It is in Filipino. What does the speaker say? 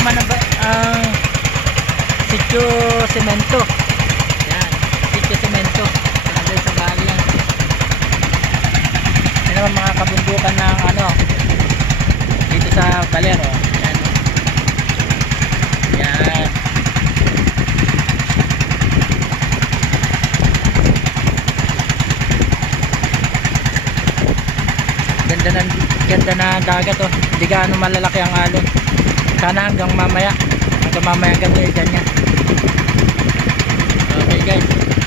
naman ang Sitio Semento. Yan, Sitio Semento. Nandun sa bahagi yan. Yan naman mga kabundukan ng ano dito sa Baler. Oh. Yan. Yan. Ganda na dagat oh. Hindi gaano malalaki ang alon. Sana hanggang mamaya ganyan. Okay guys.